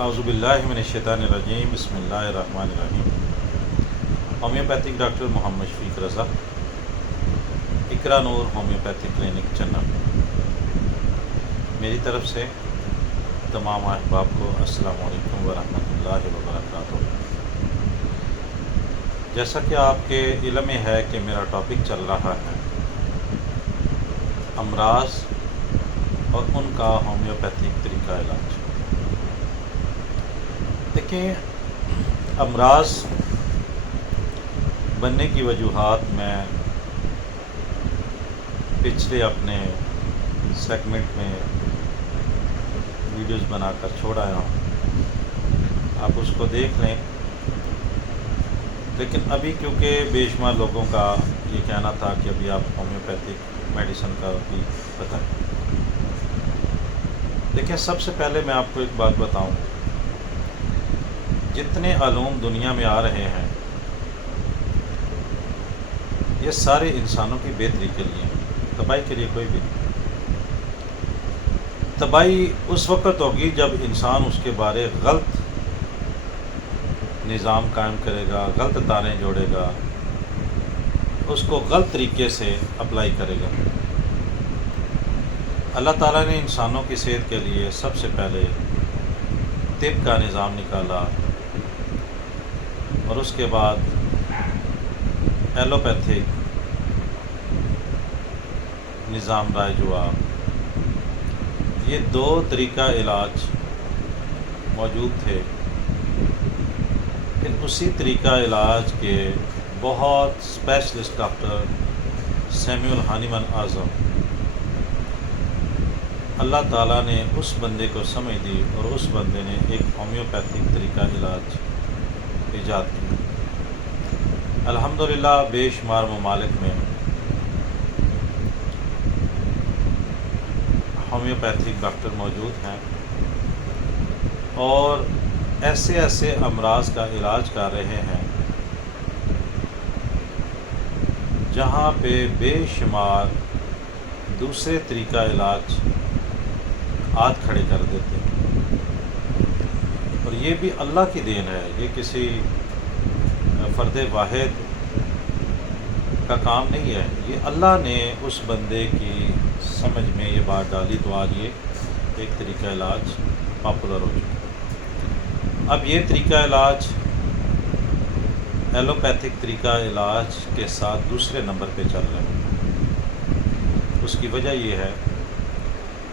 اعوذ باللہ من الشیطان الرجیم بسم اللہ الرحمن الرحیم۔ ہومیوپیتھک ڈاکٹر محمد شفیق رضا، اقرا نور ہومیوپیتھک کلینک چنن۔ میری طرف سے تمام احباب کو السلام علیکم ورحمۃ اللہ وبرکاتہ۔ جیسا کہ آپ کے علم میں ہے کہ میرا ٹاپک چل رہا ہے امراض اور ان کا ہومیوپیتھک طریقہ علاج۔ دیکھیں، امراض بننے کی وجوہات میں پچھلے اپنے سیگمنٹ میں ویڈیوز بنا کر چھوڑ آیا ہوں، آپ اس کو دیکھ لیں۔ لیکن ابھی کیونکہ بے شمار لوگوں کا یہ کہنا تھا کہ ابھی آپ ہومیوپیتھک میڈیسن کا بھی بتائیں۔ دیکھیں، سب سے پہلے میں آپ کو ایک بات بتاؤں، جتنے علوم دنیا میں آ رہے ہیں یہ سارے انسانوں کی بہتری کے لیے ہیں، تباہی کے لیے کوئی بھی نہیں۔ تباہی اس وقت ہوگی جب انسان اس کے بارے غلط نظام قائم کرے گا، غلط تاریں جوڑے گا، اس کو غلط طریقے سے اپلائی کرے گا۔ اللہ تعالیٰ نے انسانوں کی صحت کے لیے سب سے پہلے طب کا نظام نکالا، اور اس کے بعد ایلوپیتھک نظام رائج ہوا۔ یہ دو طریقہ علاج موجود تھے، پھر اسی طریقہ علاج کے بہت اسپیشلسٹ ڈاکٹر سیمیول ہانیمن اعظم، اللہ تعالیٰ نے اس بندے کو سمجھ دی اور اس بندے نے ایک ہومیوپیتھک طریقہ علاج ایجاد کی۔ الحمدللہ بے شمار ممالک میں ہومیوپیتھک ڈاکٹر موجود ہیں اور ایسے ایسے امراض کا علاج کر رہے ہیں جہاں پہ بے شمار دوسرے طریقہ علاج ہاتھ کھڑے کر دیتے ہیں۔ اور یہ بھی اللہ کی دین ہے، یہ کسی فرد واحد کا کام نہیں ہے، یہ اللہ نے اس بندے کی سمجھ میں یہ بات ڈالی تو آج یہ ایک طریقہ علاج پاپولر ہو چکا۔ اب یہ طریقہ علاج ایلوپیتھک طریقہ علاج کے ساتھ دوسرے نمبر پہ چل رہا ہے۔ اس کی وجہ یہ ہے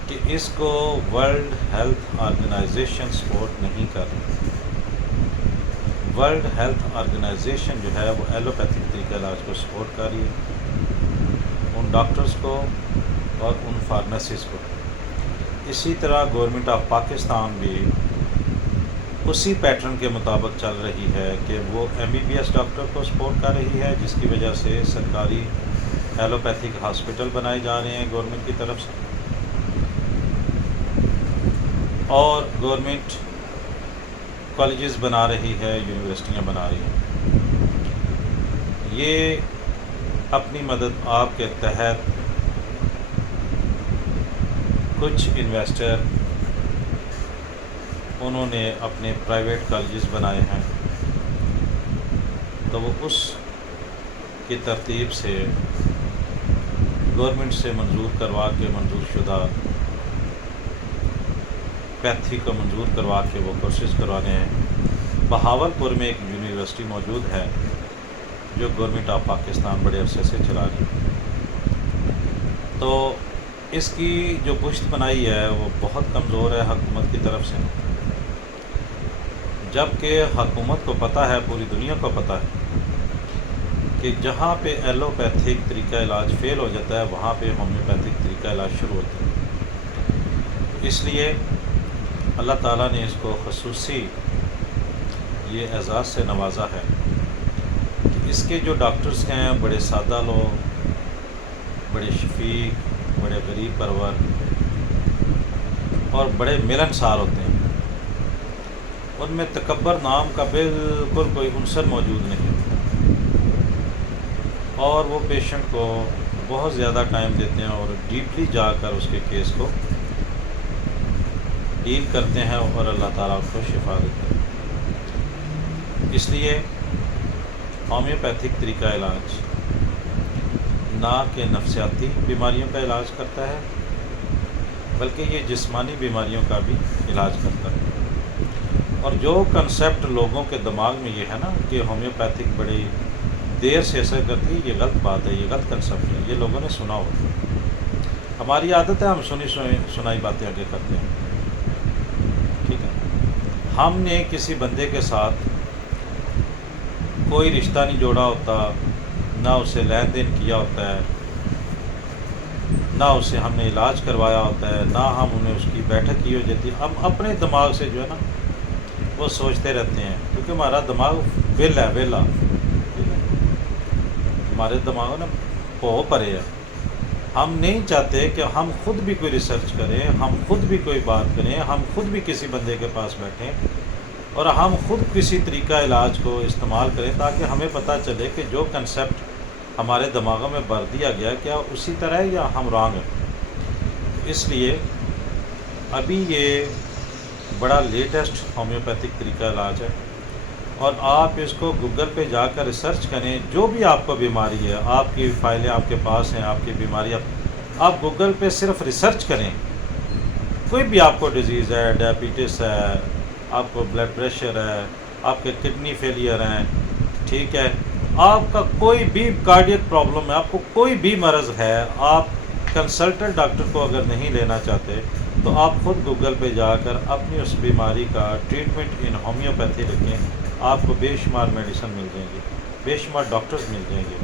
کہ اس کو ورلڈ ہیلتھ آرگنائزیشن سپورٹ نہیں کر رہی۔ ورلڈ ہیلتھ آرگنائزیشن جو ہے وہ ایلوپیتھک طریقہ علاج کو سپورٹ کر رہی ہے، ان ڈاکٹرز کو اور ان فارمیسسٹ کو۔ اسی طرح گورنمنٹ آف پاکستان بھی اسی پیٹرن کے مطابق چل رہی ہے کہ وہ M B B S doctor کو سپورٹ کر رہی ہے، جس کی وجہ سے سرکاری ایلوپیتھک ہاسپٹل بنائے جا رہے ہیں گورنمنٹ کی طرف سے، اور گورنمنٹ کالجز بنا رہی ہے، یونیورسٹیاں بنا رہی ہیں۔ یہ اپنی مدد آپ کے تحت کچھ انویسٹر انہوں نے اپنے پرائیویٹ کالجز بنائے ہیں، تو وہ اس کی ترتیب سے گورنمنٹ سے منظور کروا کے منظور شدہ پیتھی کو منظور کروا کے وہ کورسز کروانے ہیں۔ بہاولپور میں ایک یونیورسٹی موجود ہے جو گورنمنٹ آف پاکستان بڑے عرصے سے چلا رہی ہے، تو اس کی جو پشت بنائی ہے وہ بہت کمزور ہے حکومت کی طرف سے، جبکہ حکومت کو پتہ ہے، پوری دنیا کو پتہ ہے کہ جہاں پہ ایلوپیتھک طریقہ علاج فیل ہو جاتا ہے وہاں پہ ہومیوپیتھک طریقہ علاج شروع ہوتا ہے۔ اس لیے اللہ تعالیٰ نے اس کو خصوصی یہ اعزاز سے نوازا ہے کہ اس کے جو ڈاکٹرز ہیں بڑے سادہ لوگ، بڑے شفیق، بڑے غریب پرور اور بڑے ملنسار ہوتے ہیں۔ ان میں تکبر نام کا بالکل کوئی عنصر موجود نہیں، اور وہ پیشنٹ کو بہت زیادہ ٹائم دیتے ہیں اور ڈیپلی جا کر اس کے کیس کو ہیل کرتے ہیں اور اللہ تعالیٰ اس کو شفا دیتے ہیں۔ اس لیے ہومیوپیتھک طریقہ علاج نہ کہ نفسیاتی بیماریوں کا علاج کرتا ہے، بلکہ یہ جسمانی بیماریوں کا بھی علاج کرتا ہے۔ اور جو کنسیپٹ لوگوں کے دماغ میں یہ ہے نا کہ ہومیوپیتھک بڑی دیر سے اثر کرتی ہے، یہ غلط بات ہے، یہ غلط کنسیپٹ ہے، یہ لوگوں نے سنا ہو۔ ہماری عادت ہے ہم سنائی باتیں آگے کرتے ہیں، ٹھیک ہے۔ ہم نے کسی بندے کے ساتھ کوئی رشتہ نہیں جوڑا ہوتا، نہ اسے لین دین کیا ہوتا ہے، نہ اسے ہم نے علاج کروایا ہوتا ہے، نہ ہم انہیں اس کی بیٹھک کی ہو جاتی ہے۔ ہم اپنے دماغ سے جو ہے نا وہ سوچتے رہتے ہیں، کیونکہ ہمارا دماغ ویلا ہمارے دماغ نا بہت پرے ہے۔ ہم نہیں چاہتے کہ ہم خود بھی کوئی ریسرچ کریں، ہم خود بھی کوئی بات کریں، ہم خود بھی کسی بندے کے پاس بیٹھیں اور ہم خود کسی طریقہ علاج کو استعمال کریں، تاکہ ہمیں پتہ چلے کہ جو کنسیپٹ ہمارے دماغوں میں بھر دیا گیا کیا اسی طرح ہے یا ہم رانگ ہیں۔ اس لیے ابھی یہ بڑا لیٹسٹ ہومیوپیتھک طریقہ علاج ہے، اور آپ اس کو گوگل پہ جا کر ریسرچ کریں۔ جو بھی آپ کو بیماری ہے، آپ کی فائلیں آپ کے پاس ہیں، آپ کی بیماری آپ گوگل پہ صرف ریسرچ کریں۔ کوئی بھی آپ کو ڈیزیز ہے، ڈائبٹیس ہے، آپ کو بلڈ پریشر ہے، آپ کے کڈنی فیلئر ہیں، ٹھیک ہے، آپ کا کوئی بھی کارڈیک پرابلم ہے، آپ کو کوئی بھی مرض ہے، آپ کنسلٹنٹ ڈاکٹر کو اگر نہیں لینا چاہتے تو آپ خود گوگل پہ جا کر اپنی اس بیماری کا ٹریٹمنٹ ان ہومیوپیتھی لکھیں، آپ کو بے شمار میڈیسن مل جائیں گے، بے شمار ڈاکٹرز مل جائیں گے،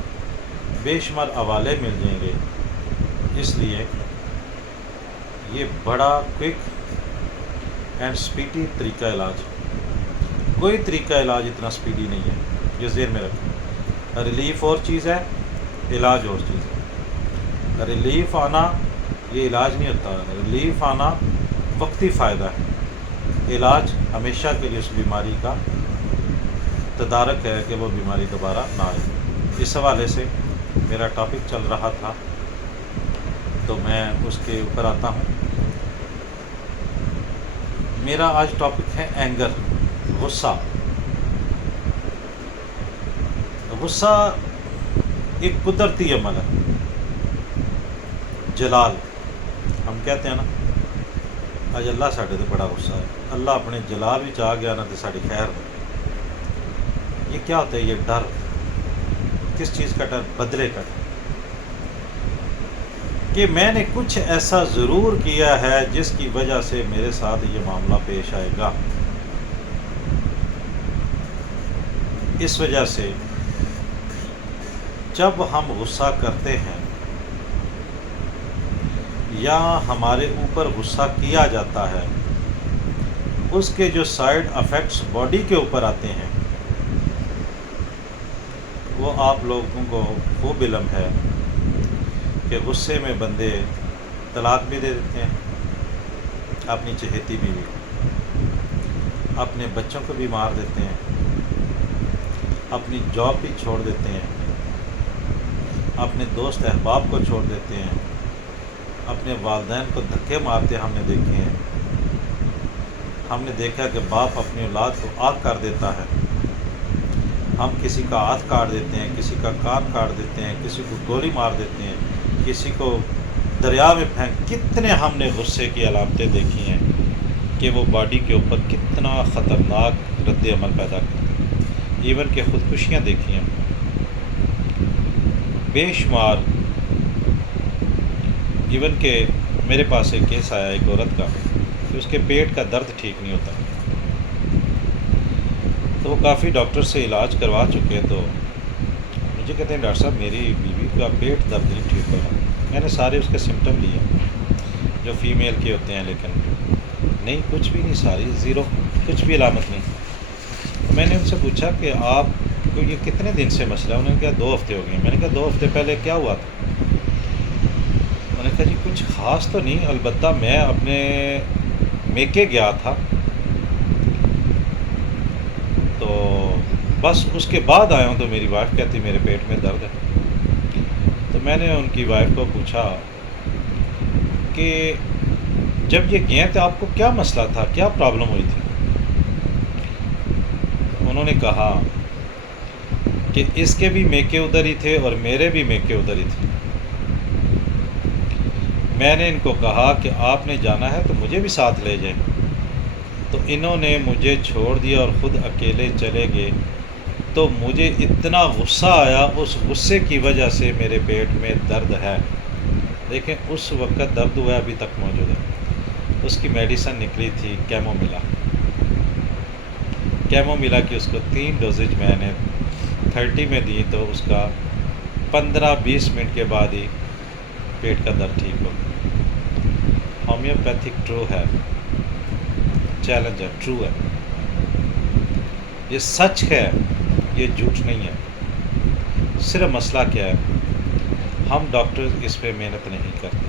بے شمار حوالے مل جائیں گے۔ اس لیے یہ بڑا کوئک اینڈ سپیڈی طریقہ علاج ہے۔ کوئی طریقہ علاج اتنا سپیڈی نہیں ہے، یہ ذہن میں رکھیں۔ ریلیف اور چیز ہے، علاج اور چیز ہے۔ ریلیف آنا یہ علاج نہیں ہوتا، ریلیف آنا وقتی فائدہ ہے، علاج ہمیشہ کے لیے اس بیماری کا تدارک ہے کہ وہ بیماری دوبارہ نہ آئے۔ اس حوالے سے میرا ٹاپک چل رہا تھا تو میں اس کے اوپر آتا ہوں۔ میرا آج ٹاپک ہے اینگر، غصہ۔ غصہ ایک قدرتی عمل ہے۔ جلال ہم کہتے ہیں نا، اج اللہ ساڈے تے بڑا غصہ ہے، اللہ اپنے جلال وچ آ گیا نا تے ساڈی خیر دے۔ یہ کیا ہوتا ہے؟ یہ ڈر، کس چیز کا ڈر؟ بدلے کا ڈر، کہ میں نے کچھ ایسا ضرور کیا ہے جس کی وجہ سے میرے ساتھ یہ معاملہ پیش آئے گا۔ اس وجہ سے جب ہم غصہ کرتے ہیں یا ہمارے اوپر غصہ کیا جاتا ہے، اس کے جو سائیڈ افیکٹس باڈی کے اوپر آتے ہیں وہ آپ لوگوں کو خوب علم ہے کہ غصے میں بندے طلاق بھی دے دیتے ہیں، اپنی چہیتی بیوی کو، اپنے بچوں کو بھی مار دیتے ہیں، اپنی جاب بھی چھوڑ دیتے ہیں، اپنے دوست احباب کو چھوڑ دیتے ہیں، اپنے والدین کو دھکے مارتے ہم نے دیکھے ہیں۔ ہم نے دیکھا کہ باپ اپنی اولاد کو آگ کر دیتا ہے، ہم کسی کا ہاتھ کاٹ دیتے ہیں، کسی کا کان کاٹ دیتے ہیں، کسی کو گولی مار دیتے ہیں، کسی کو دریا میں پھینک۔ کتنے ہم نے غصے کی علامتیں دیکھی ہیں کہ وہ باڈی کے اوپر کتنا خطرناک رد عمل پیدا کرتے ہیں۔ ایون کہ خودکشیاں دیکھی ہیں بے شمار۔ ایون کہ میرے پاس ایک کیس آیا ایک عورت کا کہ اس کے پیٹ کا درد ٹھیک نہیں ہوتا، تو وہ کافی ڈاکٹر سے علاج کروا چکے، تو مجھے کہتے ہیں ڈاکٹر صاحب میری بیوی کا پیٹ درد نہیں ٹھیک ہو رہا۔ میں نے سارے اس کے سمٹم لیے جو فیمیل کے ہوتے ہیں، لیکن نہیں، کچھ بھی نہیں، ساری زیرو، کچھ بھی علامت نہیں۔ میں نے ان سے پوچھا کہ آپ کو یہ کتنے دن سے مسئلہ ہے؟ انہوں نے کہا 2 ہفتے ہو گئے۔ میں نے کہا 2 ہفتے پہلے کیا ہوا تھا؟ انہوں نے کہا جی کچھ خاص تو نہیں، البتہ میں اپنے میکے گیا تھا تو بس اس کے بعد آیا ہوں تو میری وائف کہتی میرے پیٹ میں درد ہے۔ تو میں نے ان کی وائف کو پوچھا کہ جب یہ گئے تو آپ کو کیا مسئلہ تھا، کیا پرابلم ہوئی تھی؟ انہوں نے کہا کہ اس کے بھی میکے ادھر ہی تھے اور میرے بھی میکے ادھر ہی تھے۔ میں نے ان کو کہا کہ آپ نے جانا ہے تو مجھے بھی ساتھ لے جائیں، تو انہوں نے مجھے چھوڑ دیا اور خود اکیلے چلے گئے۔ تو مجھے اتنا غصہ آیا، اس غصے کی وجہ سے میرے پیٹ میں درد ہے، لیکن اس وقت درد ہوا ابھی تک موجود ہے۔ اس کی میڈیسن نکلی تھی کیموملا کی، اس کو 3 ڈوزج میں نے 30 میں دی، تو اس کا 15-20 منٹ کے بعد ہی پیٹ کا درد ٹھیک ہو گیا۔ ہومیوپیتھک ٹرو ہے، چیلنج ہے، ٹرو ہے، یہ سچ ہے، یہ جھوٹ نہیں ہے۔ صرف مسئلہ کیا ہے، ہم ڈاکٹر اس پہ محنت نہیں کرتے،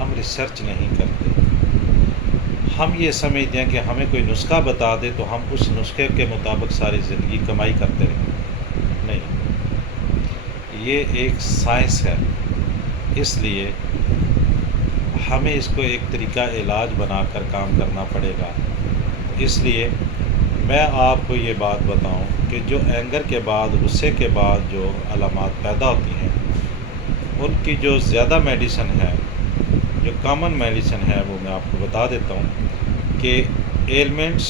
ہم ریسرچ نہیں کرتے۔ ہم یہ سمجھتے ہیں کہ ہمیں کوئی نسخہ بتا دے تو ہم اس نسخے کے مطابق ساری زندگی کمائی کرتے رہیں۔ نہیں، یہ ایک سائنس ہے، اس لیے ہمیں اس کو ایک طریقہ علاج بنا کر کام کرنا پڑے گا۔ اس لیے میں آپ کو یہ بات بتاؤں کہ جو اینگر کے بعد، غصے کے بعد جو علامات پیدا ہوتی ہیں، ان کی جو زیادہ میڈیسن ہے، جو کامن میڈیسن ہے، وہ میں آپ کو بتا دیتا ہوں کہ ایلمنٹس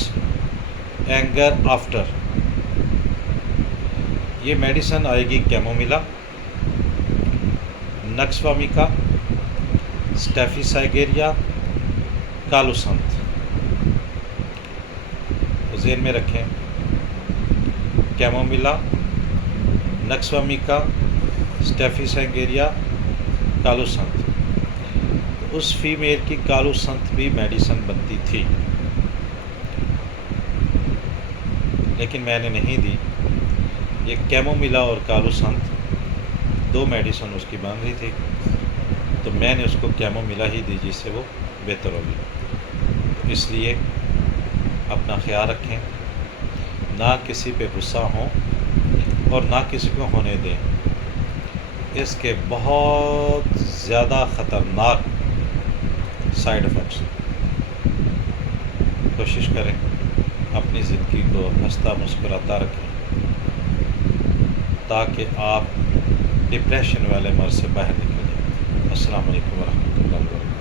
اینگر آفٹر، یہ میڈیسن آئے گی کیموملا، نکس وامیکا، اسٹیفی سائگیریا، کالوسنتھ۔ ذہن میں رکھیں، کیموملا، نکس وامیکا، اسٹیفی سائگیریا، کالوسنتھ۔ اس فیمیل کی کالوسنتھ بھی میڈیسن بنتی تھی، لیکن میں نے نہیں دی۔ یہ کیموملا اور کالوسنتھ 2 میڈیسن اس کی بن رہی تھی، تو میں نے اس کو کیموملا ہی دی، جس سے وہ بہتر ہوگی۔ اس لیے اپنا خیال رکھیں، نہ کسی پہ غصہ ہوں اور نہ کسی کو ہونے دیں۔ اس کے بہت زیادہ خطرناک سائیڈ ایفیکٹس۔ کوشش کریں اپنی زندگی کو ہنستا مسکراتا رکھیں، تاکہ آپ ڈپریشن والے مرض سے باہر نکل جائیں۔ السلام علیکم ورحمۃ اللہ وبرکاتہ۔